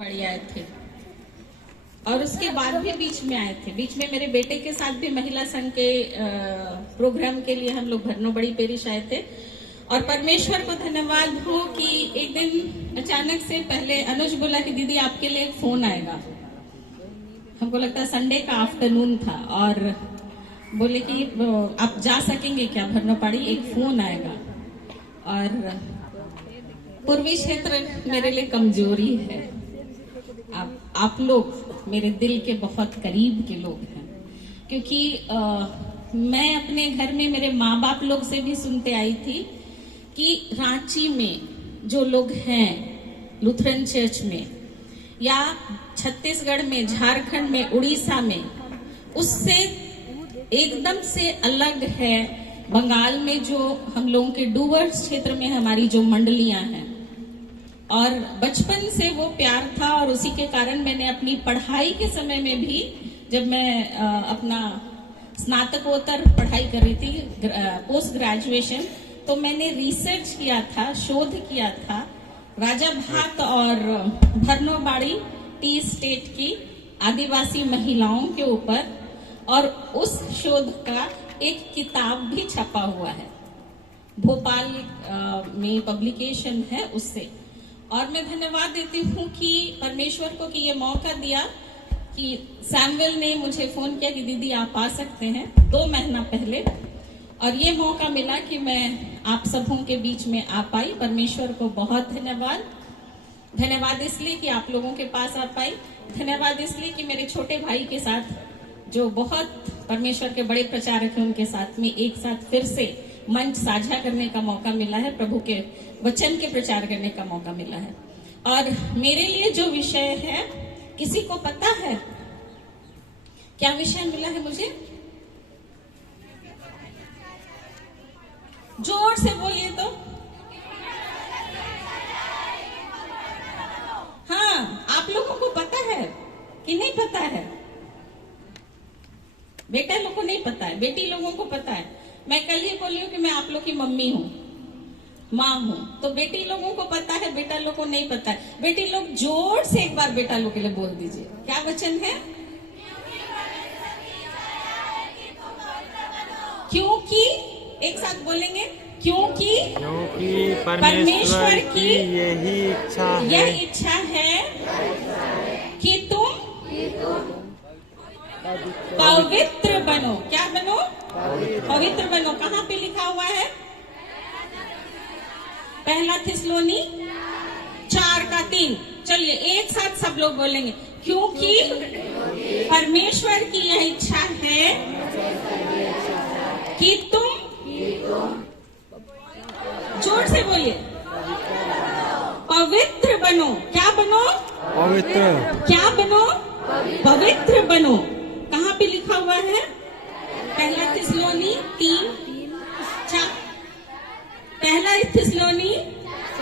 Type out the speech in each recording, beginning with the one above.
पढ़ी आए थे और उसके बाद भी बीच में आए थे। बीच में मेरे बेटे के साथ भी महिला संघ के प्रोग्राम के लिए हम लोग भरनो बड़ी पेरिश आए थे। और परमेश्वर को धन्यवाद हो कि एक दिन अचानक से पहले अनुज बोला कि दीदी आपके लिए एक फोन आएगा। हमको लगता है संडे का आफ्टरनून था और बोले कि आप जा सकेंगे क्या भरनो पड़ी, एक फोन आएगा। और पूर्वी क्षेत्र मेरे लिए कमजोरी है। आप लोग मेरे दिल के बहुत करीब के लोग हैं, क्योंकि मैं अपने घर में मेरे माँ बाप लोग से भी सुनते आई थी कि रांची में जो लोग हैं लुथरन चर्च में या छत्तीसगढ़ में, झारखंड में, उड़ीसा में, उससे एकदम से अलग है बंगाल में जो हम लोगों के डूवर्स क्षेत्र में हमारी जो मंडलियां हैं। और बचपन से वो प्यार था और उसी के कारण मैंने अपनी पढ़ाई के समय में भी, जब मैं अपना स्नातकोत्तर पढ़ाई कर रही थी, पोस्ट ग्रेजुएशन, तो मैंने रिसर्च किया था, शोध किया था राजा भात और भरनोबाड़ी टी स्टेट की आदिवासी महिलाओं के ऊपर, और उस शोध का एक किताब भी छपा हुआ है, भोपाल में पब्लिकेशन है उससे। और मैं धन्यवाद देती हूँ कि परमेश्वर को कि ये मौका दिया कि सैमुअल ने मुझे फोन किया कि दीदी आप आ सकते हैं 2 महीना पहले, और ये मौका मिला कि मैं आप सबों के बीच में आ पाई। परमेश्वर को बहुत धन्यवाद। धन्यवाद इसलिए कि आप लोगों के पास आ पाई, धन्यवाद इसलिए कि मेरे छोटे भाई के साथ जो बहुत परमेश्वर के बड़े प्रचारक हैं उनके साथ में एक साथ फिर से मंच साझा करने का मौका मिला है, प्रभु के वचन के प्रचार करने का मौका मिला है। और मेरे लिए जो विषय है, किसी को पता है क्या विषय मिला है मुझे? जोर से बोलिए तो। हाँ, आप लोगों को पता है कि नहीं पता है? बेटा लोगों को नहीं पता है, बेटी लोगों को पता है। मैं कल ही बोली हूँ कि मैं आप लोग की मम्मी हूँ, माँ हूँ, तो बेटी लोगों को पता है, बेटा लोगों को नहीं पता है। बेटी लोग जोर से एक बार बेटा लोग के लिए बोल दीजिए, क्या वचन है? क्योंकि, एक साथ बोलेंगे, क्योंकि परमेश्वर की यही इच्छा है कि तुम पवित्र बनो। क्या बनो? पवित्र बनो। कहाँ पे लिखा हुआ है? 1 थिस्सलुनी 4:3। चलिए एक साथ सब लोग बोलेंगे, क्योंकि परमेश्वर की यह इच्छा है कि तुम, जोर से बोलिए, पवित्र बनो। क्या बनो? पवित्र। क्या बनो? पवित्र बनो। कहाँ पे लिखा हुआ है? 1 थिस्सलुनी 3:4। 1 थिस्सलुनी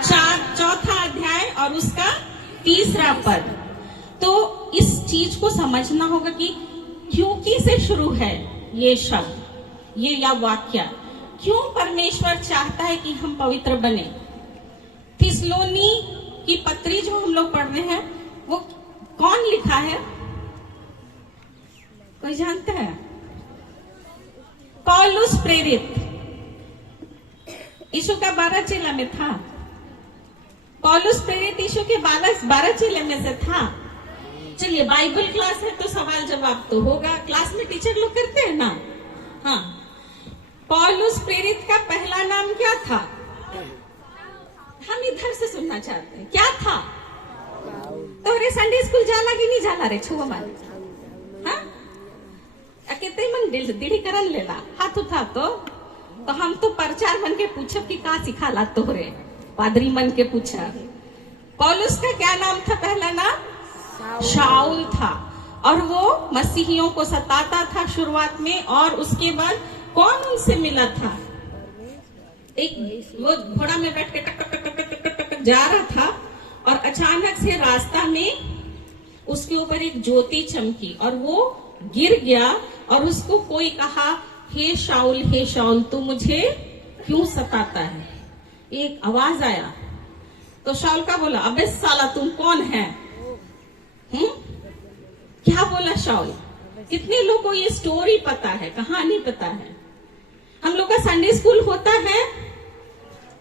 4 अध्याय और उसका 3 पद। तो इस चीज को समझना होगा कि क्योंकि से शुरू है ये शब्द, ये या वाक्य। क्यों परमेश्वर चाहता है कि हम पवित्र बने? थिस्सलुनी की पत्री जो हम लोग पढ़ रहे हैं वो कौन लिखा है? कोई जानता है? पौलुस प्रेरित, यीशु का 12 चेला में था। पौलुस प्रेरित यीशु के 12 चेले में से था। चलिए बाइबल क्लास है तो सवाल जवाब तो होगा, क्लास में टीचर लोग करते हैं ना। हाँ, पौलुस प्रेरित का पहला नाम क्या था? हम इधर से सुनना चाहते हैं, क्या था? तो रे संडे स्कूल जाला कि नहीं जाला रे छुआ मान? हाँ, अकेते मन दृढ़ीकरण लेला हाथ उठा तो हम तो प्रचार बन के पूछब कि का सिखाला तोहरे, पादरी मन के पूछा। पौलुस का क्या नाम था? पहला नाम शाऊल था, और वो मसीहियों को सताता था शुरुआत में। और उसके बाद कौन उनसे मिला था? एक वो घोड़ा में बैठ के टक टक टक टक टक टक जा रहा था, और अचानक से रास्ता में उसके ऊपर एक ज्योति चमकी और वो गिर गया। और उसको कोई कहा, हे शाऊल तू मुझे क्यों सताता है? एक आवाज आया तो शाऊल का बोला, अबे साला तुम कौन है? शाऊल? कितने लोगों को ये स्टोरी पता है, कहानी पता है? हम लोग का संडे स्कूल होता है,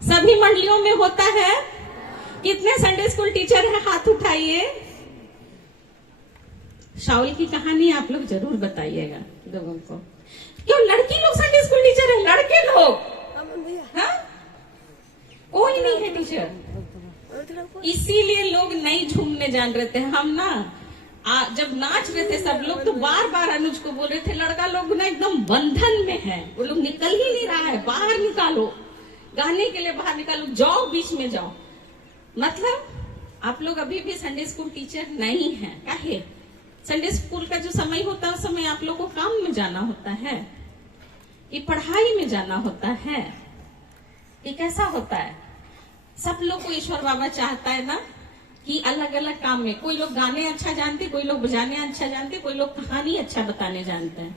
सभी मंडलियों में होता है। कितने संडे स्कूल टीचर हैं? हाथ उठाइए। शाऊल की कहानी आप लोग जरूर बताइएगा लोगों को। क्यों लड़की लोग संडे स्कूल टीचर है? लड़के लोग हाँ? कोई नहीं है टीचर। इसीलिए लोग नहीं झूमने जान रहे थे। हम ना जब नाच रहे थे सब लोग, तो बार बार अनुज को बोल रहे थे लड़का लोग ना एकदम बंधन में है, वो लोग निकल ही नहीं रहा है, बाहर निकालो, गाने के लिए बाहर निकालो, जाओ बीच में जाओ। मतलब आप लोग अभी भी संडे स्कूल टीचर नहीं है। काहे? संडे स्कूल का जो समय होता है उस समय आप लोग को काम में जाना होता है, ये पढ़ाई में जाना होता है, ये कैसा होता है? सब लोग को ईश्वर बाबा चाहता है ना कि अलग अलग काम में, कोई लोग गाने अच्छा जानते, कोई लोग बजाने अच्छा जानते, कोई लोग कहानी अच्छा बताने जानते हैं।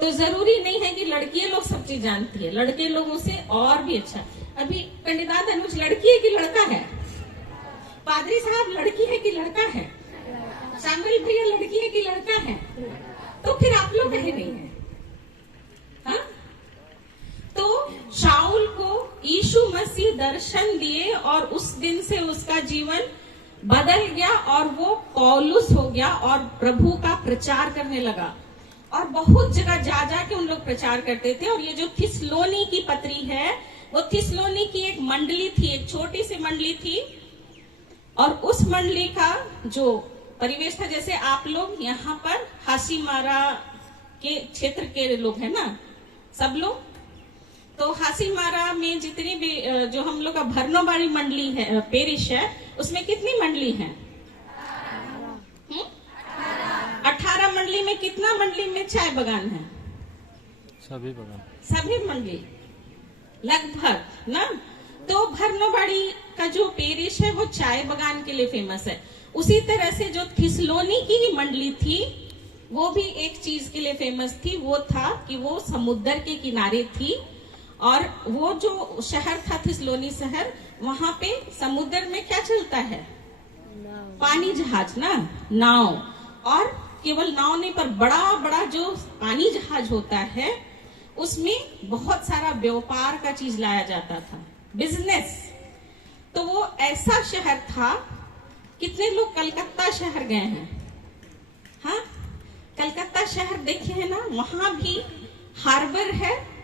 तो जरूरी नहीं है कि लड़कियां लोग सब चीज जानती है, लड़के लोगों से और भी अच्छा। अभी कंडिदात अनुज लड़की है कि लड़का है? पादरी साहब लड़की है कि लड़का है? शामिल भैया लड़की है कि लड़का है? तो फिर आप लोग कहे नहीं है? हाँ? तो शाऊल को यीशु मसीह दर्शन दिए और उस दिन से उसका जीवन बदल गया और वो पौलुस हो गया और प्रभु का प्रचार करने लगा। और बहुत जगह जा जा के उन लोग प्रचार करते थे। और ये जो थिस्सलुनी की पत्री है, वो थिस्सलुनी की एक मंडली थी, एक छोटी सी मंडली थी। और उस मंडली का जो परिवेश था, जैसे आप लोग यहाँ पर हासीमारा के क्षेत्र के लोग हैं ना, सब लोग, तो हासीमारा में जितनी भी जो हम लोग का भरनोबाड़ी मंडली है, पेरिश है, उसमें कितनी मंडली है? 18 मंडली में कितना मंडली में चाय बगान है? सभी मंडली लगभग ना। तो भरनोबाड़ी का जो पेरिश है वो चाय बगान के लिए फेमस है। उसी तरह से जो थिस्सलुनी की ही मंडली थी, वो भी एक चीज के लिए फेमस थी, वो था कि वो समुद्र के किनारे थी। और वो जो शहर था थिस्सलुनी शहर, वहां पे समुद्र में क्या चलता है? पानी जहाज ना, नाव। और केवल नाव नहीं, पर बड़ा बड़ा जो पानी जहाज होता है उसमें बहुत सारा व्यापार का चीज लाया जाता था, बिजनेस। तो वो ऐसा शहर था। कितने लोग कलकत्ता शहर गए हैं? हाँ, कलकत्ता शहर देखे हैं ना, वहां भी हार्बर है,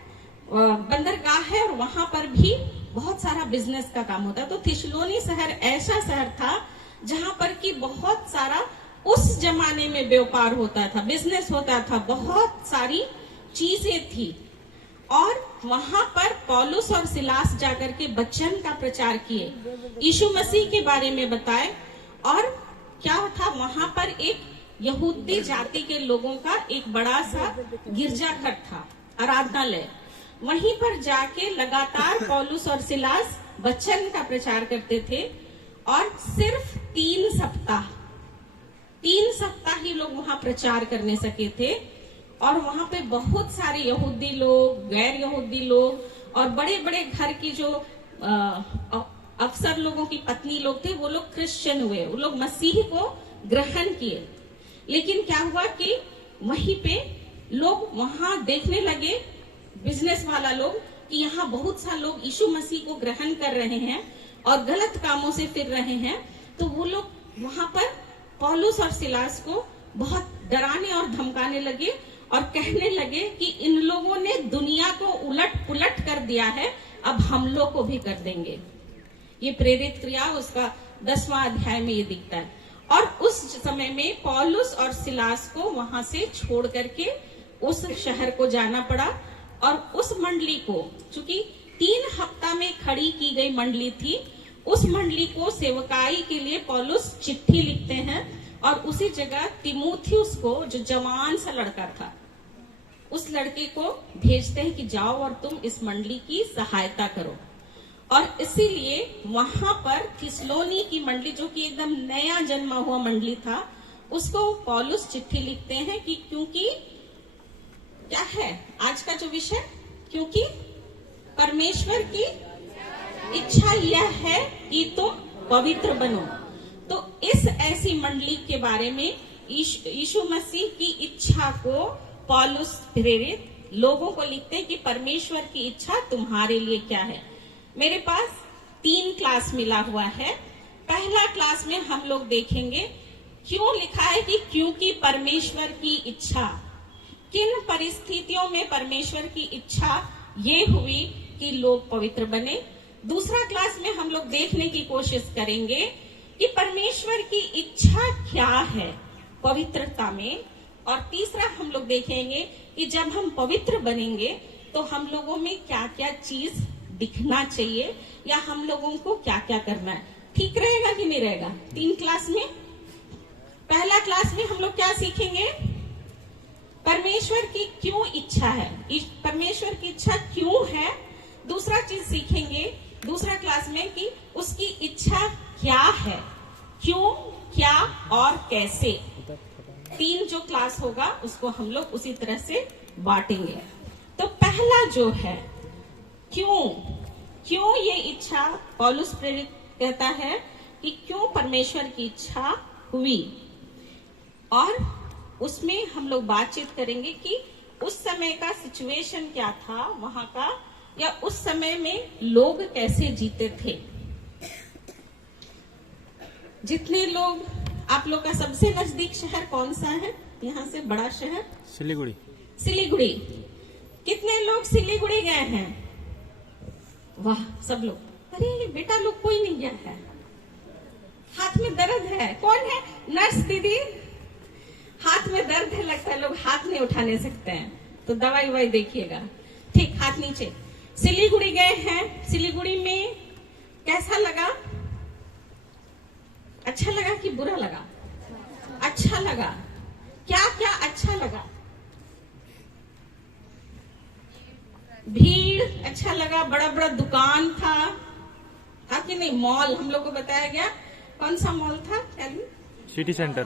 बंदरगाह है, और वहां पर भी बहुत सारा बिजनेस का काम होता है। तो थिस्सलुनी शहर ऐसा शहर था जहां पर कि बहुत सारा उस जमाने में व्यापार होता था, बिजनेस होता था, बहुत सारी चीजें थी। और वहां पर पौलुस और सिलास जाकर के वचन का प्रचार किए, यीशु मसीह के बारे में बताए। और क्या था, वहां पर एक यहूदी जाति के लोगों का एक बड़ा सा गिरजाघर था, आराधनालय। वहीं पर जाके लगातार पौलुस और सिलास वचन का प्रचार करते थे। और सिर्फ 3 सप्ताह ही लोग वहां प्रचार करने सके थे। और वहां पे बहुत सारे यहूदी लोग, गैर यहूदी लोग और बड़े बड़े घर की जो अफसर लोगों की पत्नी लोग थे, वो लोग क्रिश्चियन हुए, वो लोग मसीह को ग्रहण किए। लेकिन क्या हुआ कि वहीं पे लोग वहां देखने लगे, बिजनेस वाला लोग, कि यहाँ बहुत सा लोग यीशु मसीह को ग्रहण कर रहे हैं और गलत कामों से फिर रहे हैं। तो वो लोग वहां पर पौलुस और सिलास को बहुत डराने और धमकाने लगे और कहने लगे कि इन लोगों ने दुनिया को उलट पुलट कर दिया है, अब हम लोग को भी कर देंगे। ये प्रेरित क्रिया उसका 10वां अध्याय में ये दिखता है। और उस समय में पौलुस और सिलास को वहां से छोड़ करके उस शहर को जाना पड़ा। और उस मंडली को, चूंकि 3 हफ्ता में खड़ी की गई मंडली थी, उस मंडली को सेवकाई के लिए पौलुस चिट्ठी लिखते हैं। और उसी जगह तिमुथियुस को, जो जवान सा लड़का था, उस लड़के को भेजते हैं कि जाओ और तुम इस मंडली की सहायता करो। और इसीलिए वहां पर थिस्सलुनी की मंडली, जो कि एकदम नया जन्मा हुआ मंडली था, उसको पौलुस चिट्ठी लिखते हैं कि क्योंकि क्या है आज का जो विषय, क्योंकि परमेश्वर की इच्छा यह है कि तुम पवित्र बनो। तो इस ऐसी मंडली के बारे में यीशु मसीह की इच्छा को पौलुस प्रेरित लोगों को लिखते हैं कि परमेश्वर की इच्छा तुम्हारे लिए क्या है। मेरे पास 3 क्लास मिला हुआ है। पहला क्लास में हम लोग देखेंगे क्यों लिखा है कि क्योंकि परमेश्वर की इच्छा, किन परिस्थितियों में परमेश्वर की इच्छा ये हुई कि लोग पवित्र बने। दूसरा क्लास में हम लोग देखने की कोशिश करेंगे कि परमेश्वर की इच्छा क्या है पवित्रता में। और तीसरा हम लोग देखेंगे कि जब हम पवित्र बनेंगे तो हम लोगों में क्या क्या चीज दिखना चाहिए या हम लोगों को क्या क्या करना है। ठीक रहेगा कि नहीं रहेगा? 3 क्लास में। पहला क्लास में हम लोग क्या सीखेंगे? परमेश्वर की क्यों इच्छा है, परमेश्वर की इच्छा क्यों है। दूसरा चीज सीखेंगे दूसरा क्लास में कि उसकी इच्छा क्या है, क्यों, क्या और कैसे। 3 जो क्लास होगा उसको हम लोग उसी तरह से बांटेंगे। तो पहला जो है क्यों ये इच्छा, पौलुस प्रेरित कहता है कि क्यों परमेश्वर की इच्छा हुई, और उसमें हम लोग बातचीत करेंगे कि उस समय का सिचुएशन क्या था वहां का, या उस समय में लोग कैसे जीते थे। जितने लोग, आप लोग का सबसे नजदीक शहर कौन सा है यहाँ से, बड़ा शहर? सिलीगुड़ी। कितने लोग सिलीगुड़ी गए हैं? वाह, सब लोग। अरे बेटा लोग कोई नहीं गया है। हाथ में दर्द है, कौन है? नर्स दीदी, हाथ में दर्द है, लगता है लोग हाथ नहीं उठाने सकते हैं, तो दवाई ववाई देखिएगा। ठीक, हाथ नीचे। सिलीगुड़ी गए हैं। सिलीगुड़ी में कैसा लगा? अच्छा लगा कि बुरा लगा? अच्छा लगा। क्या क्या अच्छा लगा? भीड़ अच्छा लगा, बड़ा बड़ा दुकान था कि नहीं? मॉल हम लोग को बताया गया। कौन सा मॉल था? City centre.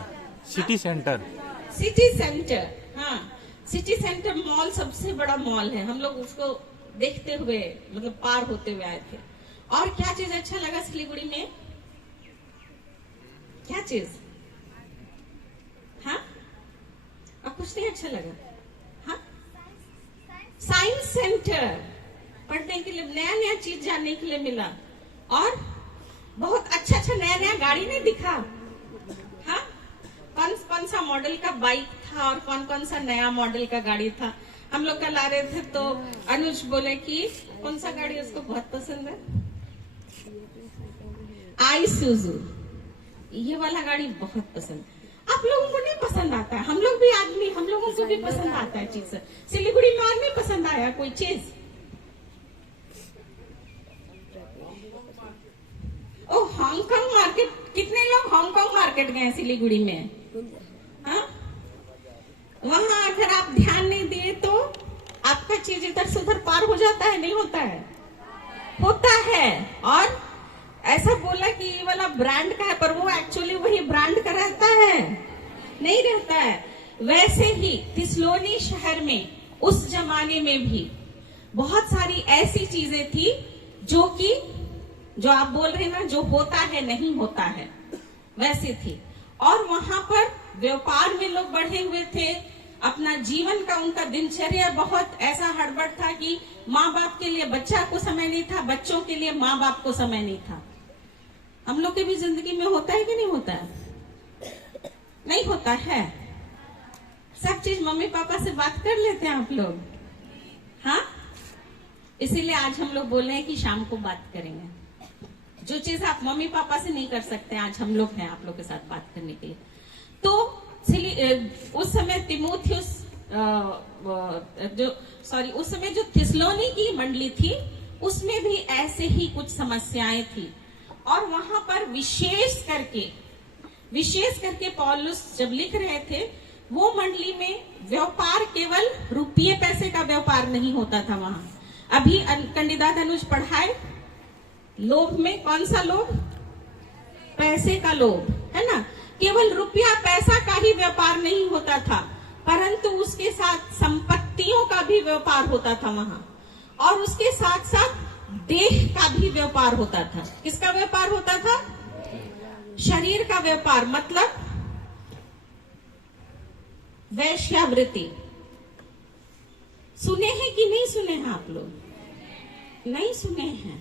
हाँ, सिटी सेंटर मॉल सबसे बड़ा मॉल है। हम लोग उसको देखते हुए, मतलब पार होते हुए आए थे। और क्या चीज अच्छा लगा सिलीगुड़ी में? क्या चीज? हाँ, अब कुछ नहीं अच्छा लगा? हाँ, साइंस सेंटर, पढ़ने के लिए नया नया चीज जानने के लिए मिला, और बहुत अच्छा नया गाड़ी नहीं दिखा। हाँ, कौन सा मॉडल का बाइक था और कौन सा नया मॉडल का गाड़ी था। हम लोग कल आ रहे थे तो अनुज बोले कि कौन सा गाड़ी उसको बहुत पसंद है? आईसूजू, ये वाला गाड़ी बहुत पसंद। आप लोगों को नहीं पसंद आता है? हम लोग भी आदमी, हम लोगों को भी पसंद आता है चीज। सिलीगुड़ी में और नहीं पसंद आया कोई चीज? ओ, हांगकांग मार्केट। कितने लोग हांगकांग मार्केट गए सिलीगुड़ी में? हाँ, वहां अगर आप ध्यान नहीं दिए तो आपका चीज इधर से उधर पार हो जाता है, नहीं होता है? होता है। और ऐसा बोला कि ये वाला ब्रांड का है, पर वो एक्चुअली वही ब्रांड का रहता है? नहीं रहता है। वैसे ही थिस्सलुनी शहर में उस जमाने में भी बहुत सारी ऐसी चीजें थी जो आप बोल रहे हैं ना, जो होता है नहीं होता है, वैसे थी। और वहां पर व्यापार में लोग बढ़े हुए थे। अपना जीवन का उनका दिनचर्या बहुत ऐसा हड़बड़ था कि माँ बाप के लिए बच्चा को समय नहीं था, बच्चों के लिए माँ बाप को समय नहीं था। हम लोग की भी जिंदगी में होता है कि नहीं होता है? नहीं होता है। सब चीज मम्मी पापा से बात कर लेते हैं आप लोग। हाँ, इसीलिए आज हम लोग बोल रहे हैं कि शाम को बात करेंगे। जो चीज आप मम्मी पापा से नहीं कर सकते, आज हम लोग हैं आप लोग के साथ बात करने के लिए। तो उस समय उस समय जो थिस्सलुनी की मंडली थी उसमें भी ऐसे ही कुछ समस्याएं थी। और वहां पर विशेष करके पौलुस जब लिख रहे थे, वो मंडली में व्यापार केवल रुपये पैसे का व्यापार नहीं होता था। वहां अभी कंडिदात अनुज पढ़ाए, लोभ में कौन सा लोभ? पैसे का लोभ, है ना। केवल रुपया पैसा का ही व्यापार नहीं होता था, परंतु उसके साथ संपत्तियों का भी व्यापार होता था वहां। और उसके साथ साथ देह का भी व्यापार होता था। किसका व्यापार होता था? शरीर का व्यापार। मतलब वैश्यावृत्ति सुने हैं कि नहीं सुने हैं आप लोग? नहीं सुने हैं?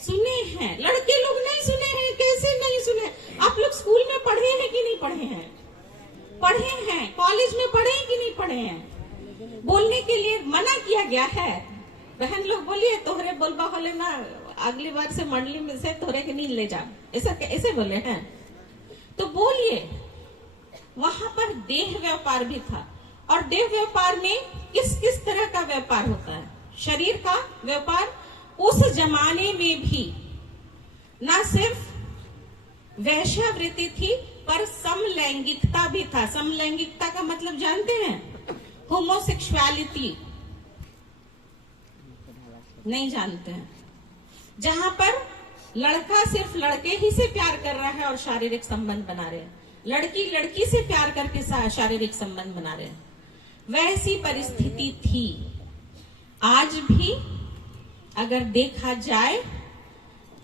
सुने हैं। लड़के लोग नहीं सुने हैं? कैसे नहीं सुने? आप लोग स्कूल में पढ़े हैं कि नहीं पढ़े हैं? पढ़े हैं। कॉलेज में पढ़े हैं कि नहीं पढ़े हैं? बोलने के लिए मना किया गया है। बहन लोग बोलिए तोहरे बोलबा होले ना, अगली बार से मंडली में से तोहरे के नहीं ले जा, ऐसे बोले हैं। तो बोलिए। वहां पर देह व्यापार भी था, और देह व्यापार में किस किस तरह का व्यापार होता है? शरीर का व्यापार। उस जमाने में भी न सिर्फ वैश्यावृत्ति थी, पर समलैंगिकता भी था। समलैंगिकता का मतलब जानते हैं? होमोसेक्सुअलिटी। नहीं जानते हैं? जहां पर लड़का सिर्फ लड़के ही से प्यार कर रहा है और शारीरिक संबंध बना रहे हैं, लड़की लड़की से प्यार करके शारीरिक संबंध बना रहे हैं, वैसी परिस्थिति थी। आज भी अगर देखा जाए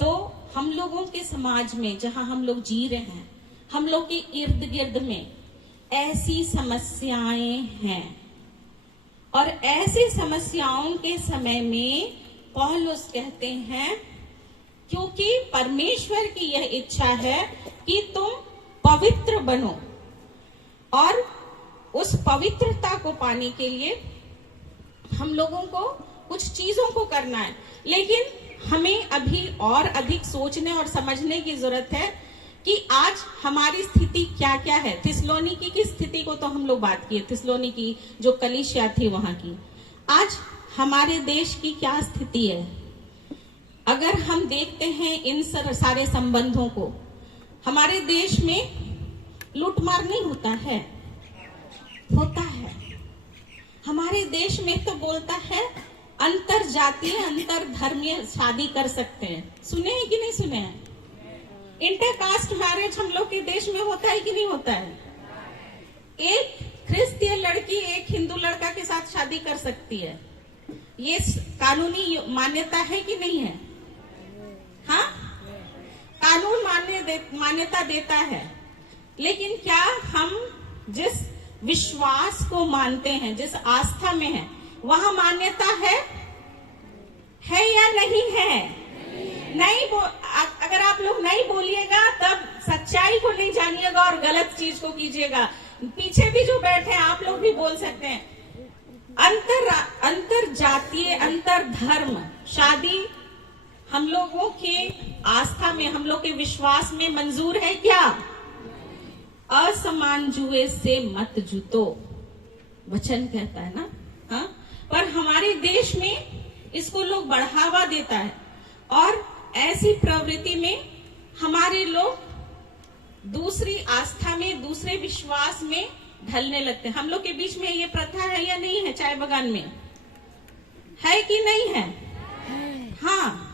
तो हम लोगों के समाज में, जहां हम लोग जी रहे हैं, हम लोग के इर्द गिर्द में ऐसी समस्याएं हैं। और ऐसी समस्याओं के समय में पौलुस कहते हैं, क्योंकि परमेश्वर की यह इच्छा है कि तुम पवित्र बनो, और उस पवित्रता को पाने के लिए हम लोगों को कुछ चीजों को करना है। लेकिन हमें अभी और अधिक सोचने और समझने की जरूरत है कि आज हमारी स्थिति क्या क्या है। थिस्सलुनीकी की स्थिति को तो हम लोग बात किए, थिस्सलुनीकी जो कलीसिया थी वहां की। आज हमारे देश की क्या स्थिति है? अगर हम देखते हैं इन सारे संबंधों को, हमारे देश में लूटमार नहीं होता है? होता है। हमारे देश में तो बोलता है अंतर जातीय अंतर धर्मीय शादी कर सकते हैं। सुने हैं कि नहीं सुने हैं? इंटरकास्ट मैरिज हम लोग के देश में होता है कि नहीं होता है? एक क्रिश्चियन लड़की एक हिंदू लड़का के साथ शादी कर सकती है। ये कानूनी मान्यता है कि नहीं है? हाँ, कानून मान्यता देता है। लेकिन क्या हम जिस विश्वास को मानते हैं, जिस आस्था में है, वहां मान्यता है या नहीं है? नहीं। अगर आप लोग नहीं बोलिएगा तब सच्चाई को नहीं जानिएगा और गलत चीज को कीजिएगा। पीछे भी जो बैठे हैं आप लोग भी बोल सकते हैं, अंतर जातीय अंतर धर्म शादी हम लोगों के आस्था में, हम लोग के विश्वास में मंजूर है क्या? असमान जुए से मत जूतो, वचन कहता है ना। हाँ, पर हमारे देश में इसको लोग बढ़ावा देता है, और ऐसी प्रवृत्ति में हमारे लोग दूसरी आस्था में, दूसरे विश्वास में ढलने लगते हैं। हम लोग के बीच में ये प्रथा है या नहीं है? चाय बगान में है कि नहीं है? हाँ,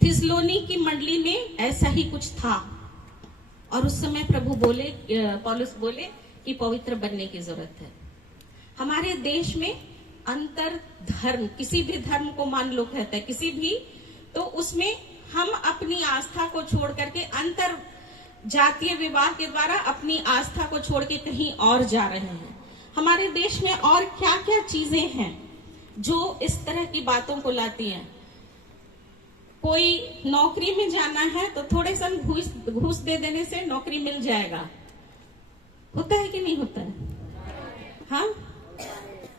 थिस्सलुनीकी की मंडली में ऐसा ही कुछ था, और उस समय प्रभु बोले, पौलुस बोले कि पवित्र बनने की जरूरत है। हमारे देश में अंतर धर्म, किसी भी धर्म को मान लो कहता है, किसी भी, तो उसमें हम अपनी आस्था को छोड़ करके अंतर जातीय विवाह के द्वारा अपनी आस्था को छोड़ के कहीं और जा रहे हैं। हमारे देश में और क्या क्या चीजें हैं जो इस तरह की बातों को लाती हैं? कोई नौकरी में जाना है तो थोड़े सन घूस दे देने से नौकरी मिल जाएगा। होता है कि नहीं होता है? हाँ,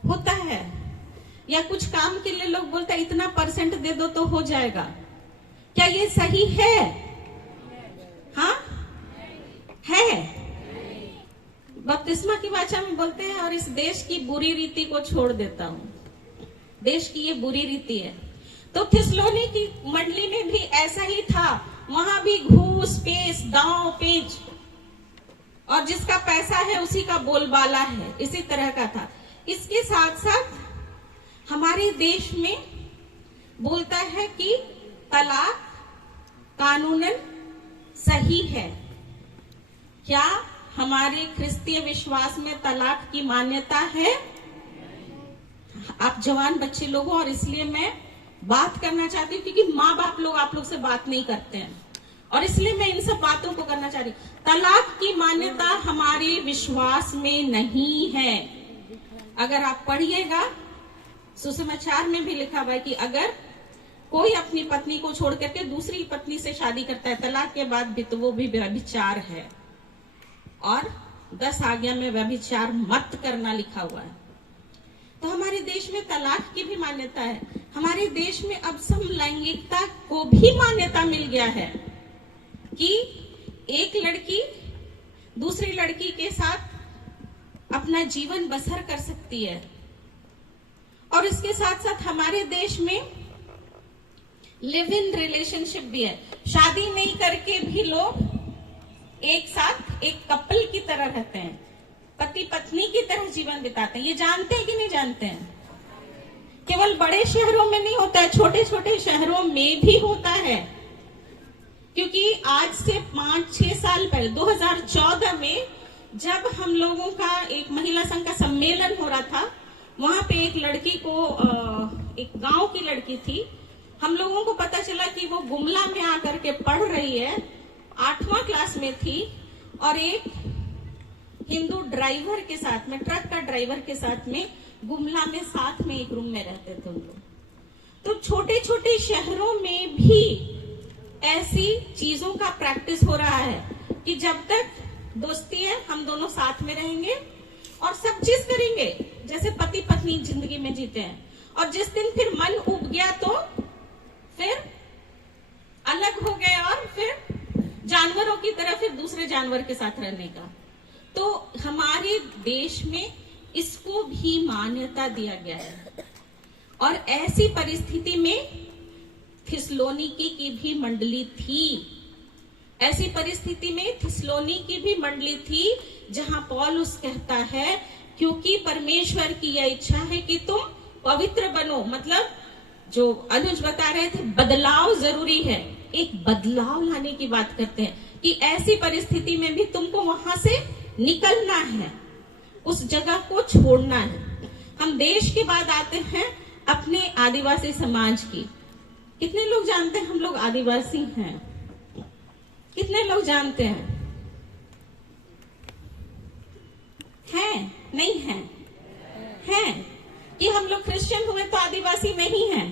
होता है। या कुछ काम के लिए लोग बोलते हैं इतना % दे दो तो हो जाएगा। क्या ये सही है? हाँ, है। बपतिस्मा की भाषा में बोलते हैं, और इस देश की बुरी रीति को छोड़ देता हूँ। देश की ये बुरी रीति है। तो थिस्सलुनीकी की मंडली में भी ऐसा ही था। वहां भी घूस पेश, दांव पेच, और जिसका पैसा है उसी का बोलबाला है, इसी तरह का था। इसके साथ साथ हमारे देश में बोलता है कि तलाक कानूनन सही है। क्या हमारे क्रिस्तीय विश्वास में तलाक की मान्यता है? आप जवान बच्चे लोग हो, और इसलिए मैं बात करना चाहती हूँ, क्योंकि माँ बाप लोग आप लोग से बात नहीं करते हैं, और इसलिए मैं इन सब बातों को करना चाह रही हूँ। तलाक की मान्यता हमारे हमारे विश्वास में नहीं है। अगर आप पढ़िएगा, सुसमाचार में भी लिखा हुआ है कि अगर कोई अपनी पत्नी को छोड़ करके दूसरी पत्नी से शादी करता है तलाक के बाद भी, तो वो भी व्यभिचार है। और 10 आज्ञा में व्यभिचार मत करना लिखा हुआ है। तो हमारे देश में तलाक की भी मान्यता है। हमारे देश में अब समलैंगिकता को भी मान्यता मिल गया है कि एक लड़की दूसरी लड़की के साथ अपना जीवन बसर कर सकती है। और इसके साथ साथ हमारे देश में लिव इन रिलेशनशिप भी है। शादी नहीं करके भी लोग एक साथ एक कपल की तरह रहते हैं, पति पत्नी की तरह जीवन बिताते हैं। ये जानते हैं कि नहीं जानते हैं? केवल बड़े शहरों में नहीं होता है, छोटे छोटे शहरों में भी होता है। क्योंकि आज से 5-6 साल पहले 2014 में जब हम लोगों का एक महिला संघ का सम्मेलन हो रहा था, वहां पे एक लड़की को, एक गांव की लड़की थी, हम लोगों को पता चला कि वो गुमला में आकर के पढ़ रही है, 8वां क्लास में थी, और एक हिंदू ड्राइवर के साथ में, ट्रक का ड्राइवर के साथ में गुमला में साथ में एक रूम में रहते थे उन लोग। तो छोटे छोटे शहरों में भी ऐसी चीजों का प्रैक्टिस हो रहा है कि जब तक दोस्ती है हम दोनों साथ में रहेंगे और सब चीज करेंगे जैसे पति पत्नी जिंदगी में जीते हैं। और जिस दिन फिर मन उब गया तो फिर अलग हो गए और फिर जानवरों की तरह फिर दूसरे जानवर के साथ रहने का। तो हमारे देश में इसको भी मान्यता दिया गया है। और ऐसी परिस्थिति में थिस्सलुनीकी की भी मंडली थी। ऐसी परिस्थिति में थिस्सलुनीकी भी मंडली थी जहां पौलुस कहता है, क्योंकि परमेश्वर की यह इच्छा है कि तुम पवित्र बनो। मतलब जो अनुज बता रहे थे, बदलाव जरूरी है। एक बदलाव लाने की बात करते हैं कि ऐसी परिस्थिति में भी तुमको वहां से निकलना है, उस जगह को छोड़ना है। हम देश के बाद आते हैं अपने आदिवासी समाज की। कितने लोग जानते हैं हम लोग आदिवासी हैं? कितने लोग जानते हैं? हैं? नहीं हैं? हैं कि हम लोग क्रिश्चियन हुए तो आदिवासी नहीं हैं।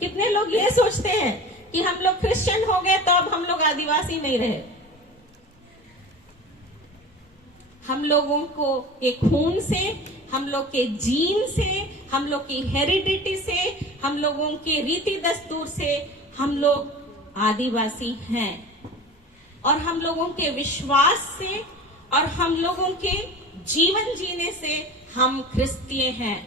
कितने लोग ये सोचते हैं कि हम लोग क्रिश्चियन हो गए तो अब हम लोग आदिवासी नहीं रहे? हम लोगों को के खून से, हम लोग के जीन से, हम लोग की हेरिडिटी से, हम लोगों के रीति दस्तूर से हम लोग आदिवासी हैं। और हम लोगों के विश्वास से और हम लोगों के जीवन जीने से हम क्रिस्तीय हैं।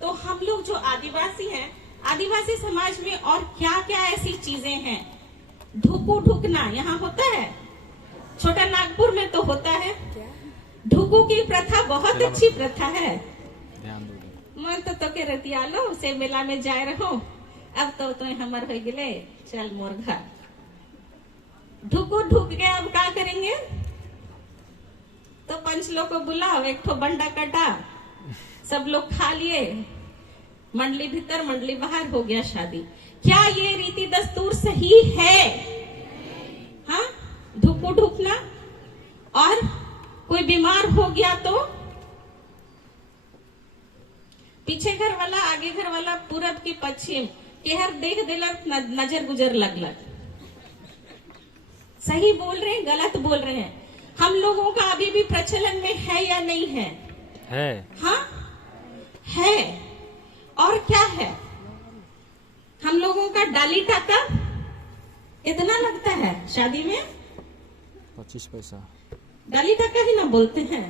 तो हम लोग जो आदिवासी हैं, आदिवासी समाज में और क्या क्या ऐसी चीजें हैं? ढुकू ढुकना यहाँ होता है, छोटा नागपुर में तो होता है। ढुकू की प्रथा बहुत अच्छी प्रथा है। मन तो के रतियालो से मेला में जाए रहो, अब तो हमर हो गए, चल मोर घर। ढुकू ढुक गए, अब क्या करेंगे? तो पंच लोग को बुलाओ, एक ठो बंडा कटा, सब लोग खा लिए, मंडली भीतर मंडली बाहर, हो गया शादी। क्या ये रीति दस्तूर सही है? हाँ, ढुकू ढुकना। और कोई बीमार हो गया तो पीछे घर वाला, आगे घर वाला, पूरब की पश्चिम केहर देख देलक, नजर गुजर लगलक। सही बोल रहे हैं, गलत बोल रहे हैं? हम लोगों का अभी भी प्रचलन में है या नहीं है? है। हाँ है। और क्या है? हम लोगों का डाली टाका कितना लगता है शादी में? 25 पैसा। डाली टाका ही ना बोलते हैं।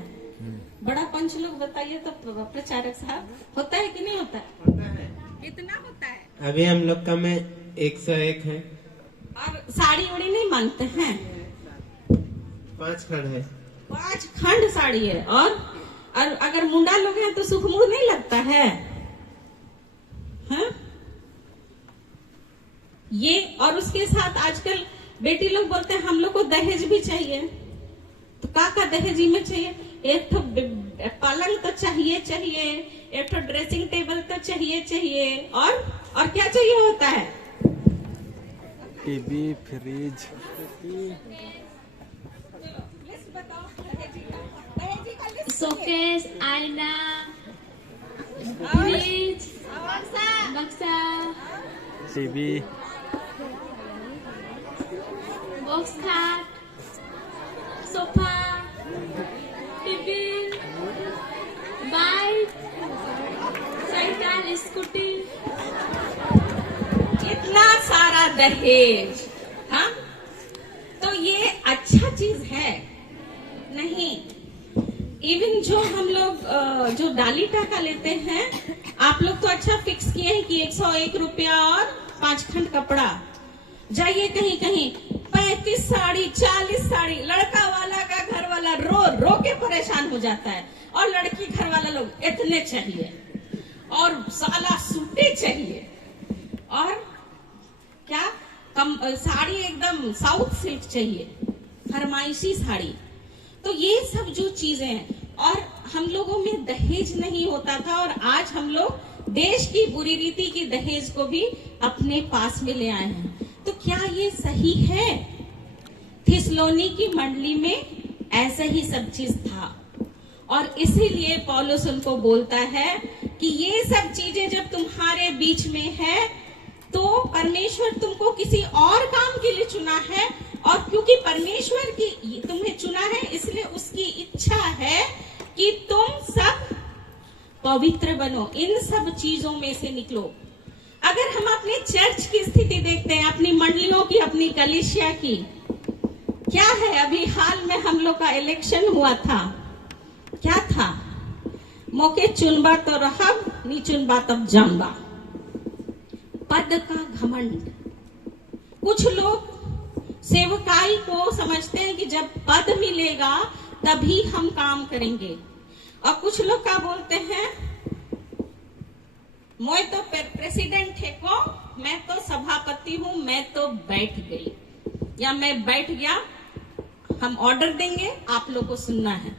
बड़ा पंच लोग बताइए तो प्रचारक साहब, होता है कि नहीं होता है? होता है। कितना होता है? अभी हम लोग का में 101 है। और साड़ी उड़ी नहीं मांगते हैं? 5 खंड है। 5 खंड साड़ी है। और अगर मुंडा लोग हैं तो सुख मुंह नहीं लगता है? हाँ? ये और उसके साथ आजकल बेटी लोग बोलते हैं हम लोग को दहेज भी चाहिए। तो का दहेजी में चाहिए? एक तो पलंग तो चाहिए, एक तो ड्रेसिंग टेबल तो चाहिए, और क्या चाहिए होता है? TV, fridge. बताओ दहेजी का शोकेस, आईना, फ्रिज, बक्सा, टीवी, बॉक्स खाट, sofa, table, bike, cycle, scooty. इतना सारा दहेज, हाँ? तो ये अच्छा चीज है नहीं। इवन जो हम लोग जो डाली टाका लेते हैं, आप लोग तो अच्छा फिक्स किए हैं कि 101 रुपया और 5 खंड कपड़ा। जाइए कहीं कहीं 35 साड़ी, 40 साड़ी, लड़का वाला का घर वाला रो रो के परेशान हो जाता है, और लड़की घर वाला लोग इतने चाहिए, और साला सूटे चाहिए, और क्या साड़ी एकदम साउथ सिल्क चाहिए, फरमाइशी साड़ी। तो ये सब जो चीजें हैं, और हम लोगों में दहेज नहीं होता था, और आज हम लोग देश की बुरी रीति की दहेज को भी अपने पास में ले आए हैं। तो क्या ये सही है? थिस्सलुनी की मंडली में ऐसा ही सब चीज था, और इसीलिए पौलुस उनको बोलता है कि ये सब चीजें जब तुम्हारे बीच में है, तो परमेश्वर तुमको किसी और काम के लिए चुना है, और क्योंकि परमेश्वर की तुम्हें चुना है, इसलिए उसकी इच्छा है कि तुम सब पवित्र बनो, इन सब चीजों में से निकलो। अगर हम अपने चर्च की स्थिति देखते हैं, अपनी मंडलियों की, अपनी कलीसिया की, क्या है? अभी हाल में हम लोग का इलेक्शन हुआ था, क्या था? मौके चुनबा तो रहब, नी चुनबा तब जाम्बा। पद का घमंड। कुछ लोग सेवकाई को समझते हैं कि जब पद मिलेगा तभी हम काम करेंगे, और कुछ लोग क्या बोलते हैं, मैं तो प्रेसिडेंट है को, मैं तो सभापति हूं, मैं तो बैठ गई, या मैं बैठ गया, हम ऑर्डर देंगे, आप लोग को सुनना है।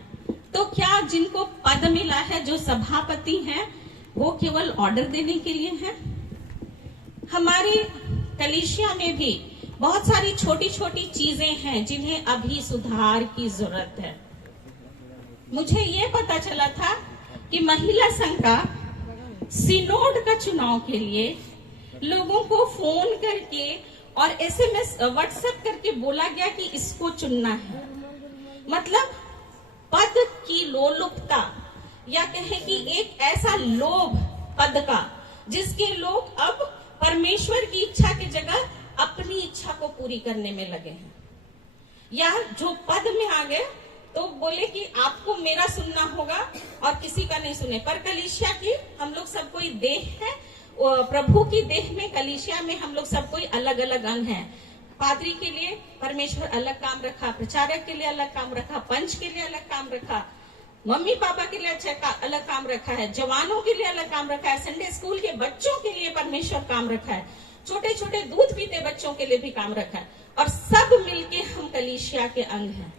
तो क्या जिनको पद मिला है, जो सभापति हैं, वो केवल ऑर्डर देने के लिए है? हमारी कलीसिया में भी बहुत सारी छोटी छोटी चीजें हैं जिन्हें अभी सुधार की जरूरत है। मुझे ये पता चला था कि महिला संघ का सिनोड का चुनाव के लिए लोगों को फोन करके और SMS व्हाट्सएप करके बोला गया कि इसको चुनना है। मतलब पद की लोलुपता, या कहे कि एक ऐसा लोभ पद का, जिसके लोग अब परमेश्वर की इच्छा की जगह अपनी इच्छा को पूरी करने में लगे हैं, या जो पद में आ गए तो बोले कि आपको मेरा सुनना होगा और किसी का नहीं सुने। पर कलीसिया की हम लोग सब कोई देह है, प्रभु की देह में, कलीसिया में हम लोग सब कोई अलग अलग अंग हैं। पादरी के लिए परमेश्वर अलग काम रखा, प्रचारक के लिए अलग काम रखा, पंच के लिए अलग काम रखा, मम्मी पापा के लिए अलग काम रखा है, जवानों के लिए अलग काम रखा है, संडे स्कूल के बच्चों के लिए परमेश्वर काम रखा है, छोटे छोटे दूध पीते बच्चों के लिए भी काम रखा है, और सब मिलके हम कलीसिया के अंग हैं।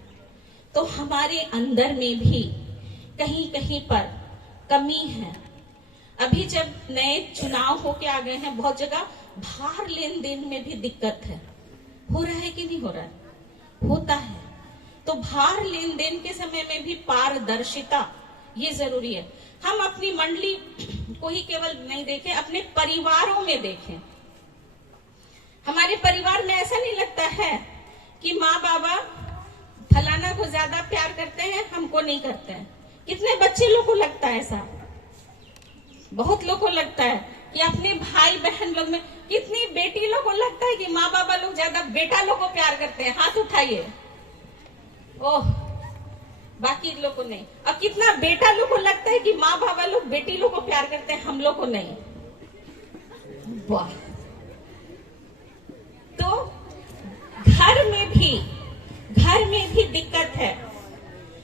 तो हमारे अंदर में भी कहीं कहीं पर कमी है। अभी जब नए चुनाव होके आ गए हैं, बहुत जगह बाहर लेन देन में भी दिक्कत है। हो रहा है कि नहीं हो रहा है? होता है। तो बाहर लेन देन के समय में भी पारदर्शिता ये जरूरी है। हम अपनी मंडली को ही केवल नहीं देखें, अपने परिवारों में देखें। हमारे परिवार में ऐसा नहीं लगता है कि माँ बाबा फलाना को ज्यादा प्यार करते हैं, हमको नहीं करते हैं। कितने बच्चे लोग को लगता है ऐसा? बहुत लोग को लगता है कि अपने भाई बहन लोग में, कितनी बेटी लोग को लगता है कि माँ बाबा लोग ज्यादा बेटा लोग को प्यार करते हैं? हाथ उठाइए। ओह, बाकी लोग को नहीं। अब कितना बेटा लोग को लगता है कि माँ बाबा लोग बेटी लोग को प्यार करते हैं, हम लोग को नहीं। वाह। तो घर में भी दिक्कत है।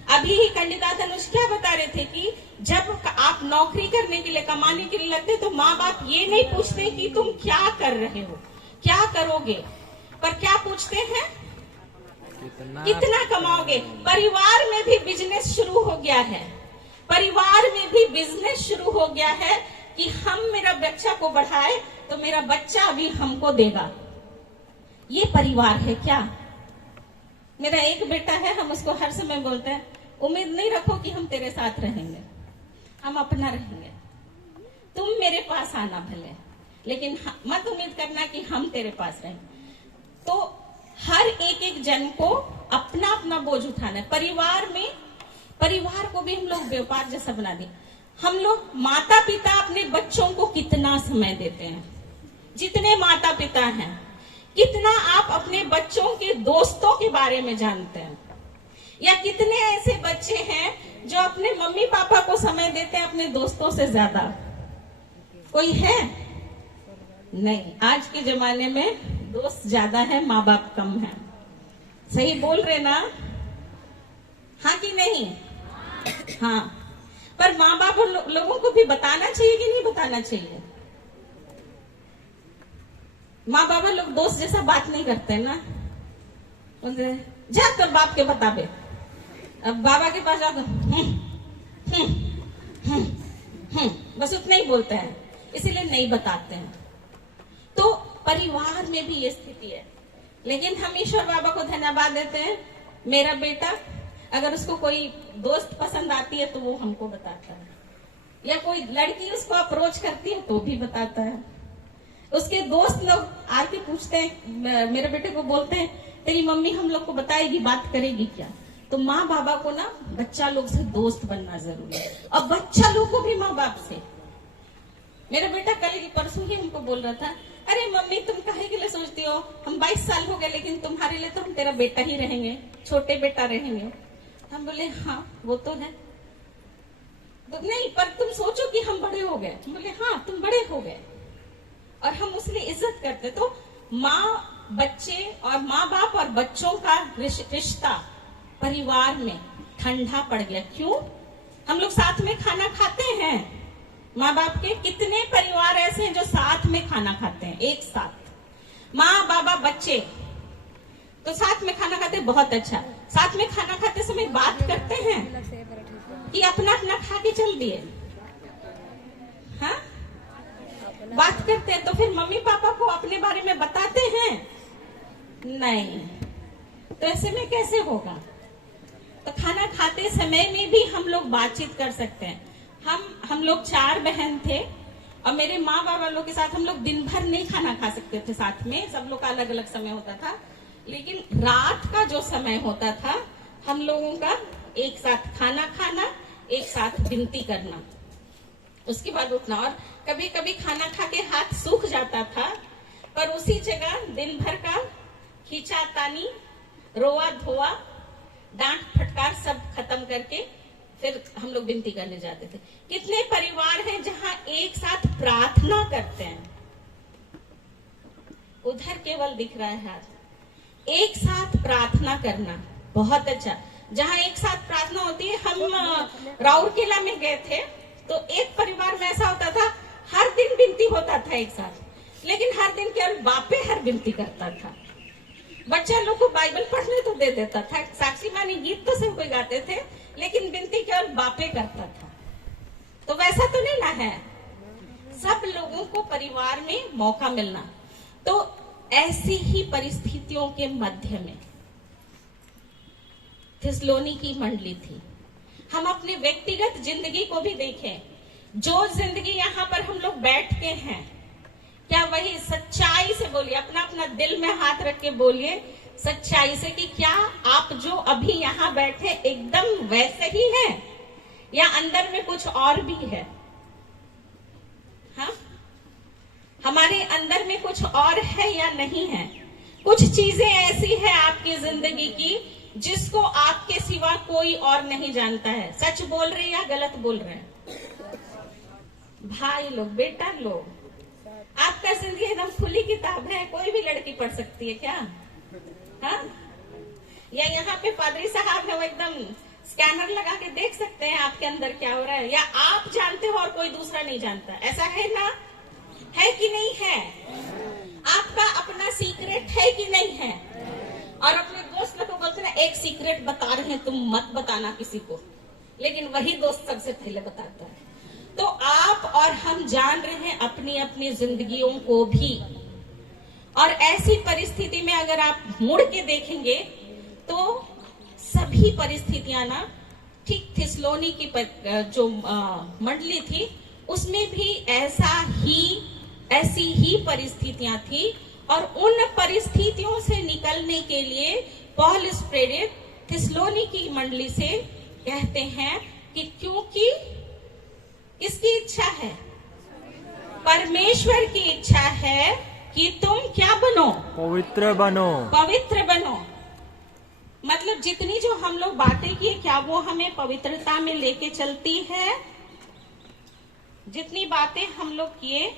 अभी ही कैंडिडेट अनुज क्या बता रहे थे कि जब आप नौकरी करने के लिए, कमाने के लिए लगते, तो माँ बाप ये नहीं पूछते कि तुम क्या कर रहे हो, क्या करोगे, पर क्या पूछते हैं? कितना कमाओगे। परिवार में भी बिजनेस शुरू हो गया है। परिवार में भी बिजनेस शुरू हो गया है कि हम मेरा बच्चा को बढ़ाए तो मेरा बच्चा भी हमको देगा। ये परिवार है क्या? मेरा एक बेटा है, हम उसको हर समय बोलते हैं, उम्मीद नहीं रखो कि हम तेरे साथ रहेंगे, हम अपना रहेंगे। तुम मेरे पास आना भले, लेकिन मत उम्मीद करना कि हम तेरे पास रहेंगे। तो हर एक जन को अपना अपना बोझ उठाना है। परिवार को भी हम लोग व्यापार जैसा बना दिए। हम लोग माता पिता अपने बच्चों को कितना समय देते हैं, जितने माता पिता हैं, कितना आप अपने बच्चों के दोस्तों के बारे में जानते हैं, या कितने ऐसे बच्चे हैं जो अपने मम्मी पापा को समय देते हैं अपने दोस्तों से ज्यादा? कोई है? नहीं। आज के जमाने में दोस्त ज्यादा है, माँ बाप कम है। सही बोल रहे ना? हाँ कि नहीं? हाँ। पर माँ बाप लोगों को भी बताना चाहिए कि नहीं बताना चाहिए? माँ बाबा लोग दोस्त जैसा बात नहीं करते ना, बोलते जा तो बाप के बता बे। अब बाबा के पास जाओ बस उतना ही बोलते हैं, इसीलिए नहीं बताते हैं। तो परिवार में भी ये स्थिति है। लेकिन हम ईश्वर बाबा को धन्यवाद देते हैं, मेरा बेटा अगर उसको कोई दोस्त पसंद आती है तो वो हमको बताता है, या कोई लड़की उसको अप्रोच करती है तो भी बताता है। उसके दोस्त लोग आके पूछते हैं, मेरे बेटे को बोलते हैं तेरी मम्मी हम लोग को बताएगी, बात करेगी क्या? तो माँ बाबा को ना बच्चा लोग से दोस्त बनना जरूरी है, और बच्चा लोग को भी माँ बाप से। मेरा बेटा कल परसों ही हमको बोल रहा था, अरे मम्मी तुम काहे के लिए सोचती हो, हम 22 साल हो गए लेकिन तुम्हारे लिए तो हम तेरा बेटा ही रहेंगे, छोटे बेटा रहेंगे। हम बोले हाँ वो तो है, तो नहीं पर तुम सोचो कि हम बड़े हो गए। हम बोले हाँ तुम बड़े हो गए, और हम उसलिए इज्जत करते। तो माँ बच्चे और माँ बाप और बच्चों का रिश्ता परिवार में ठंडा पड़ गया। क्यों? हम लोग साथ में खाना खाते हैं, माँ बाप के कितने परिवार ऐसे हैं जो साथ में खाना खाते हैं, एक साथ माँ बाबा बच्चे तो साथ में खाना खाते हैं, बहुत अच्छा। साथ में खाना खाते समय बात करते हैं कि अपना अपना खा के चल दिए? हाँ बात करते हैं। तो फिर मम्मी पापा को अपने बारे में बताते हैं? नहीं। तो ऐसे में कैसे होगा? तो खाना खाते समय में भी हम लोग बातचीत कर सकते हैं। हम लोग 4 बहन थे, और मेरे माँ बाबा लोग के साथ हम लोग दिन भर नहीं खाना खा सकते थे साथ में, सब लोग का अलग अलग समय होता था। लेकिन रात का जो समय होता था हम लोगों का एक साथ खाना खाना, एक साथ विनती करना, उसके बाद उठना। और कभी कभी खाना खा के हाथ सूख जाता था, पर उसी जगह दिन भर का खींचातानी, रोआ धोआ, डांट फटकार सब खत्म करके फिर हम लोग विनती करने जाते थे। कितने परिवार हैं जहां एक साथ प्रार्थना करते हैं? उधर केवल दिख रहा है हाथ। एक साथ प्रार्थना करना बहुत अच्छा। जहां एक साथ प्रार्थना होती है, हम राउरकेला में गए थे तो एक परिवार में ऐसा होता था, हर दिन विनती होता था एक साथ, लेकिन हर दिन केवल बापे हर विनती करता था। बच्चा लोग को बाइबल पढ़ने तो दे देता था, साक्षी मानी गीत तो सब कोई गाते थे, लेकिन विनती केवल बापे करता था। तो वैसा तो नहीं ना है, सब लोगों को परिवार में मौका मिलना। तो ऐसी ही परिस्थितियों के मध्य में थिस्सलुनी की मंडली थी। हम अपने व्यक्तिगत जिंदगी को भी देखें, जो जिंदगी यहाँ पर हम लोग बैठ के हैं, क्या वही सच्चाई से बोलिए, अपना अपना दिल में हाथ रख के बोलिए सच्चाई से कि क्या आप जो अभी यहाँ बैठे एकदम वैसे ही हैं, या अंदर में कुछ और भी है? हाँ, हमारे अंदर में कुछ और है या नहीं है? कुछ चीजें ऐसी है आपकी जिंदगी की जिसको आपके सिवा कोई और नहीं जानता है। सच बोल रहे या गलत बोल रहे हैं? भाई लोग, बेटा लोग, आपका जिंदगी एकदम खुली किताब है, कोई भी लड़की पढ़ सकती है क्या? हाँ? या यहाँ पे पादरी साहब है, वो एकदम स्कैनर लगा के देख सकते हैं आपके अंदर क्या हो रहा है, या आप जानते हो और कोई दूसरा नहीं जानता? ऐसा है ना? है कि नहीं है? आपका अपना सीक्रेट है कि नहीं है? और अपने दोस्त लोग को बोलते ना, एक सीक्रेट बता रहे हैं, तुम मत बताना किसी को, लेकिन वही दोस्त सबसे पहले बताता है। तो आप और हम जान रहे हैं अपनी अपनी जिंदगियों को भी, और ऐसी परिस्थिति में अगर आप मुड़ के देखेंगे तो सभी परिस्थितियां ना ठीक थिस्सलुनी की जो मंडली थी उसमें भी ऐसी ही परिस्थितियां थी, और उन परिस्थितियों से निकलने के लिए पौलुस प्रेरित थिस्सलुनी की मंडली से कहते हैं कि क्योंकि किसकी इच्छा है? परमेश्वर की इच्छा है कि तुम क्या बनो? पवित्र बनो। पवित्र बनो। मतलब जितनी जो हम लोग बातें किए, क्या वो हमें पवित्रता में लेके चलती है? जितनी बातें हम लोग किए,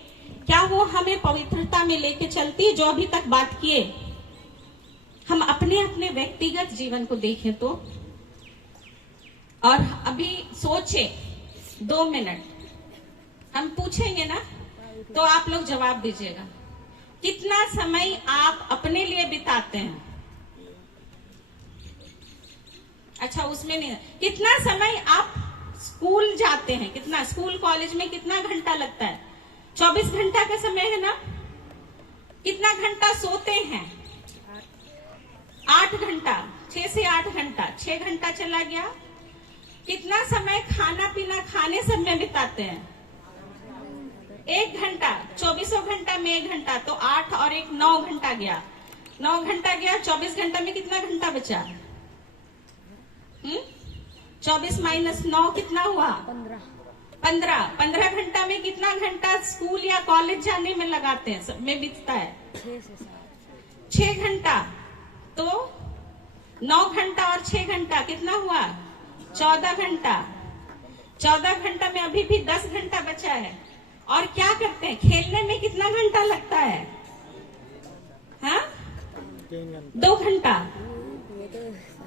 क्या वो हमें पवित्रता में लेके चलती है? जो अभी तक बात किए, हम अपने अपने व्यक्तिगत जीवन को देखें तो, और अभी सोचे 2 मिनट, हम पूछेंगे ना तो आप लोग जवाब दीजिएगा। कितना समय आप अपने लिए बिताते हैं? अच्छा, उसमें नहीं। कितना समय आप स्कूल जाते हैं? कितना स्कूल कॉलेज में कितना घंटा लगता है? 24 घंटा का समय है ना? कितना घंटा सोते हैं? 8 घंटा। 6 से 8 घंटा, 6 घंटा चला गया। कितना समय खाना पीना खाने सब में बिताते हैं? 1 घंटा। 24 घंटा में 1 घंटा, तो 8 और 1 9 घंटा गया। 9 घंटा गया। 24 घंटा में कितना घंटा बचा? 24 माइनस 9 कितना हुआ? 15। 15 घंटा में कितना घंटा स्कूल या कॉलेज जाने में लगाते हैं, सब में बीतता है? 6 घंटा। तो 9 घंटा और 6 घंटा कितना हुआ? 14 घंटा। 14 घंटा में अभी भी 10 घंटा बचा है। और क्या करते हैं? खेलने में कितना घंटा लगता है? हाँ, 2 घंटा।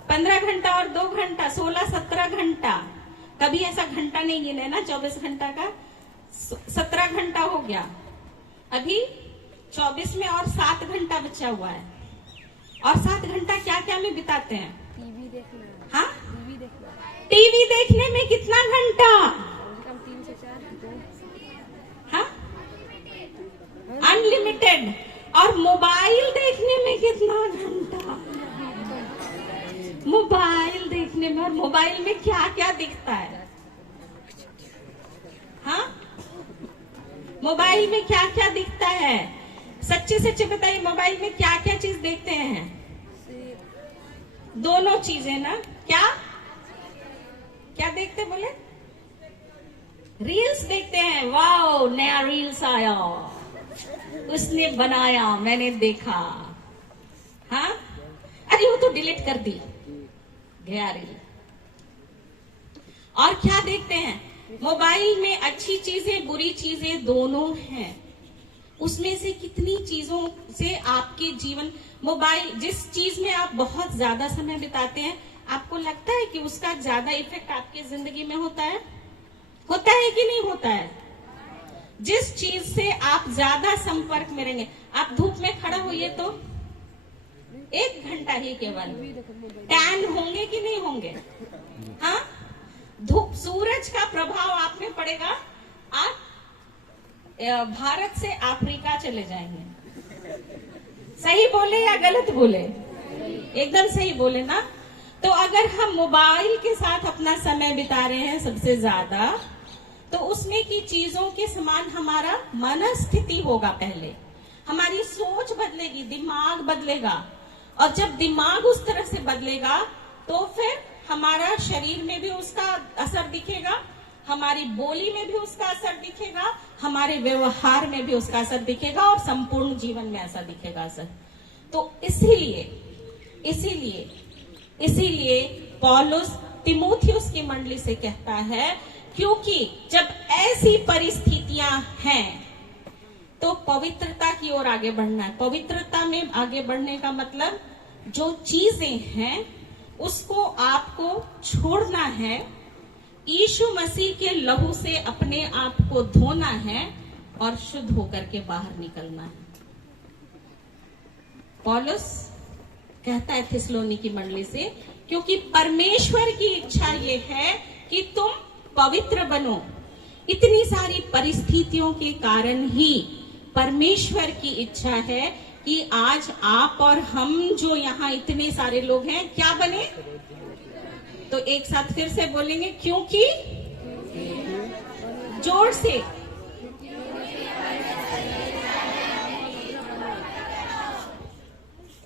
15 घंटा और 2 घंटा, 16 17 घंटा। कभी ऐसा घंटा नहीं गिने ना 24 घंटा का। 17 घंटा हो गया। अभी 24 में और 7 घंटा बचा हुआ है। और 7 घंटा क्या क्या में बिताते हैं? टीवी देखना। हाँ, टीवी देखना। टीवी देखने में कितना घंटा? कम 3 से 4। हाँ, अनलिमिटेड। और मोबाइल देखने में कितना घंटा? मोबाइल देखने में, और मोबाइल में क्या क्या दिखता है? हाँ, मोबाइल में क्या क्या दिखता है? सच्चे सच्चे बताइए, मोबाइल में क्या क्या चीज देखते हैं? दोनों चीजें ना। क्या क्या देखते बोले? रील्स देखते हैं। वाओ, नया रील्स आया, उसने बनाया, मैंने देखा। हाँ, अरे वो तो डिलीट कर दी, गया रील। और क्या देखते हैं? मोबाइल में अच्छी चीजें बुरी चीजें दोनों हैं। उसमें से कितनी चीजों से आपके जीवन, मोबाइल जिस चीज में आप बहुत ज्यादा समय बिताते हैं, आपको लगता है कि उसका ज्यादा इफेक्ट आपकी जिंदगी में होता है? होता है कि नहीं होता है? जिस चीज से आप ज्यादा संपर्क में रहेंगे, आप धूप में खड़ा होइए तो 1 घंटा ही केवल टैन होंगे कि नहीं होंगे? हाँ, धूप सूरज का प्रभाव आप में पड़ेगा, आप भारत से अफ्रीका चले जाएंगे। सही बोले या गलत बोले? एकदम सही बोले ना। तो अगर हम मोबाइल के साथ अपना समय बिता रहे हैं सबसे ज्यादा, तो उसमें की चीजों के समान हमारा मनस्थिति होगा। पहले हमारी सोच बदलेगी, दिमाग बदलेगा, और जब दिमाग उस तरह से बदलेगा तो फिर हमारा शरीर में भी उसका असर दिखेगा, हमारी बोली में भी उसका असर दिखेगा, हमारे व्यवहार में भी उसका असर दिखेगा, और संपूर्ण जीवन में ऐसा दिखेगा असर। तो इसीलिए पौलुस तीमुथियुस की मंडली से कहता है, क्योंकि जब ऐसी परिस्थितियां हैं तो पवित्रता की ओर आगे बढ़ना है। पवित्रता में आगे बढ़ने का मतलब, जो चीजें हैं उसको आपको छोड़ना है, यीशु मसीह के लहू से अपने आप को धोना है और शुद्ध होकर के बाहर निकलना है। पौलुस कहता है थिस्सलुनी की मंडली से, क्योंकि परमेश्वर की इच्छा ये है कि तुम पवित्र बनो। इतनी सारी परिस्थितियों के कारण ही परमेश्वर की इच्छा है कि आज आप और हम जो यहाँ इतने सारे लोग हैं, क्या बने? तो एक साथ फिर से बोलेंगे, क्योंकि जोर से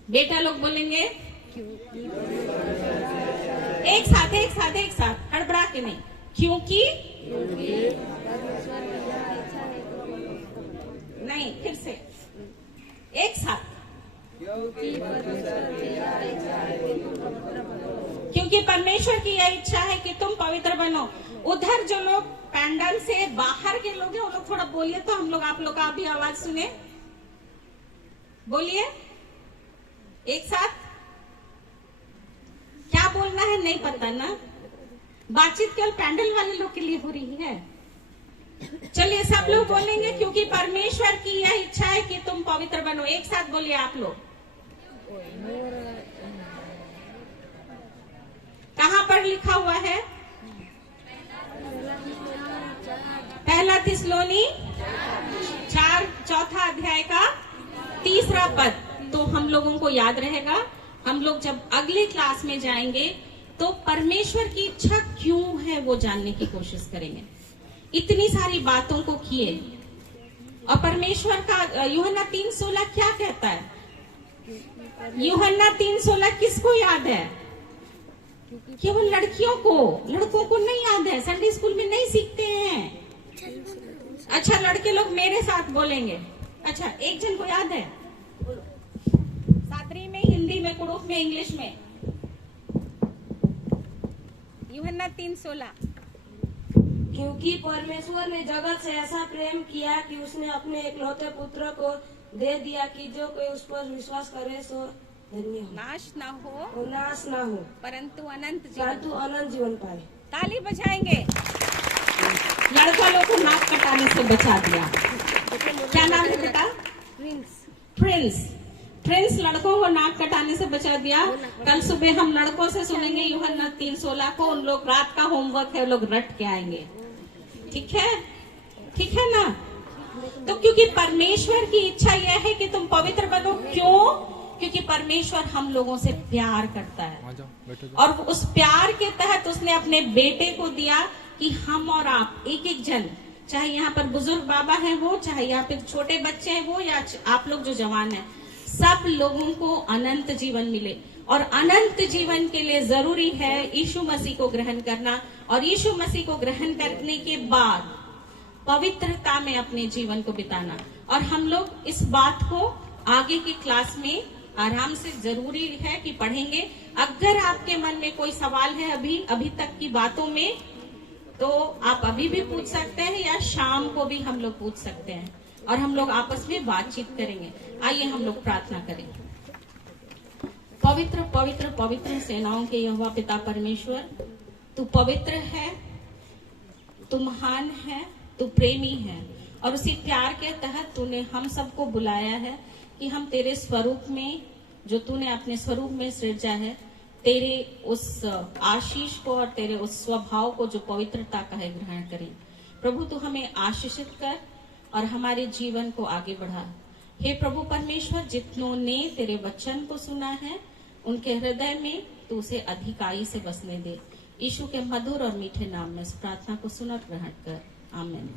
बेटा लोग बोलेंगे, एक साथ एक साथ एक साथ, हड़बड़ा के नहीं, क्योंकि नहीं, फिर से एक साथ, क्योंकि परमेश्वर की यह इच्छा है कि तुम पवित्र बनो। उधर जो लोग पैंडल से बाहर के लोग हैं, वो लोग थोड़ा बोलिए तो हम लोग आप लोग का भी आवाज सुने। बोलिए एक साथ, क्या बोलना है नहीं पता ना, बातचीत केवल पैंडल वाले लोग के लिए हो रही है। चलिए सब लोग बोलेंगे, क्योंकि परमेश्वर की यह इच्छा है कि तुम पवित्र बनो। एक साथ बोलिए आप लोग। कहां पर लिखा हुआ है? पहला थिस्सलुनी 4 चौथा अध्याय का 3 पद। तो हम लोगों को याद रहेगा, हम लोग जब अगले क्लास में जाएंगे तो परमेश्वर की इच्छा क्यों है वो जानने की कोशिश करेंगे। इतनी सारी बातों को किए, और परमेश्वर का यूहन्ना 3:16 क्या कहता है? यूहन्ना 3:16 किसको याद है? केवल लड़कियों को, लड़कों को नहीं याद है, संडे स्कूल में नहीं सीखते हैं। अच्छा लड़के लोग मेरे साथ बोलेंगे। अच्छा एक जन को याद है? सातरी में, हिंदी में, कुड़ूख में, इंग्लिश में। यूहन्ना 3:16। क्योंकि परमेश्वर ने जगत से ऐसा प्रेम किया कि उसने अपने एकलौते पुत्र को दे दिया कि जो कोई उस पर विश्वास करे सो धन्य हो, नाश ना हो, और नाश ना हो, परंतु अनंत परंतु अनंत जीवन पाए। ताली बजाएंगे। लड़का लोग को नाक कटाने से बचा दिया। क्या नाम है बेटा? प्रिंस। प्रिंस लड़कों को नाक कटाने से बचा दिया। कल सुबह हम लड़कों से सुनेंगे यूहन्ना 3:16 को। उन लोग रात का होमवर्क है, लोग रट के आएंगे। ठीक है, ठीक है ना? तो क्योंकि परमेश्वर की इच्छा यह है कि तुम पवित्र बनो। क्यों? क्योंकि परमेश्वर हम लोगों से प्यार करता है, और उस प्यार के तहत उसने अपने बेटे को दिया कि हम और आप एक एक जन, चाहे यहाँ पर बुजुर्ग बाबा है वो, चाहे यहाँ पे छोटे बच्चे हैं वो, या आप लोग जो जवान हैं, सब लोगों को अनंत जीवन मिले। और अनंत जीवन के लिए जरूरी है यीशु मसीह को ग्रहण करना, और यीशु मसीह को ग्रहण करने के बाद पवित्रता में अपने जीवन को बिताना। और हम लोग इस बात को आगे की क्लास में आराम से जरूरी है कि पढ़ेंगे। अगर आपके मन में कोई सवाल है अभी तक की बातों में, तो आप अभी भी पूछ सकते हैं, या शाम को भी हम लोग पूछ सकते हैं, और हम लोग आपस में बातचीत करेंगे। आइए हम लोग प्रार्थना करें। पवित्र पवित्र पवित्र सेनाओं के यहोवा पिता परमेश्वर, तू पवित्र है, तू महान है, तू प्रेमी है, और उसी प्यार के तहत तूने हम सबको बुलाया है कि हम तेरे स्वरूप में, जो तूने अपने स्वरूप में सृजा है, तेरे उस आशीष को और तेरे उस स्वभाव को जो पवित्रता का है ग्रहण करें। प्रभु तू हमें आशीषित कर और हमारे जीवन को आगे बढ़ा। हे प्रभु परमेश्वर, जितनों ने तेरे वचन को सुना है उनके हृदय में तू उसे अधिकाई से बसने दे। यीशु के मधुर और मीठे नाम में इस प्रार्थना को सुन और ग्रहण कर। आमीन।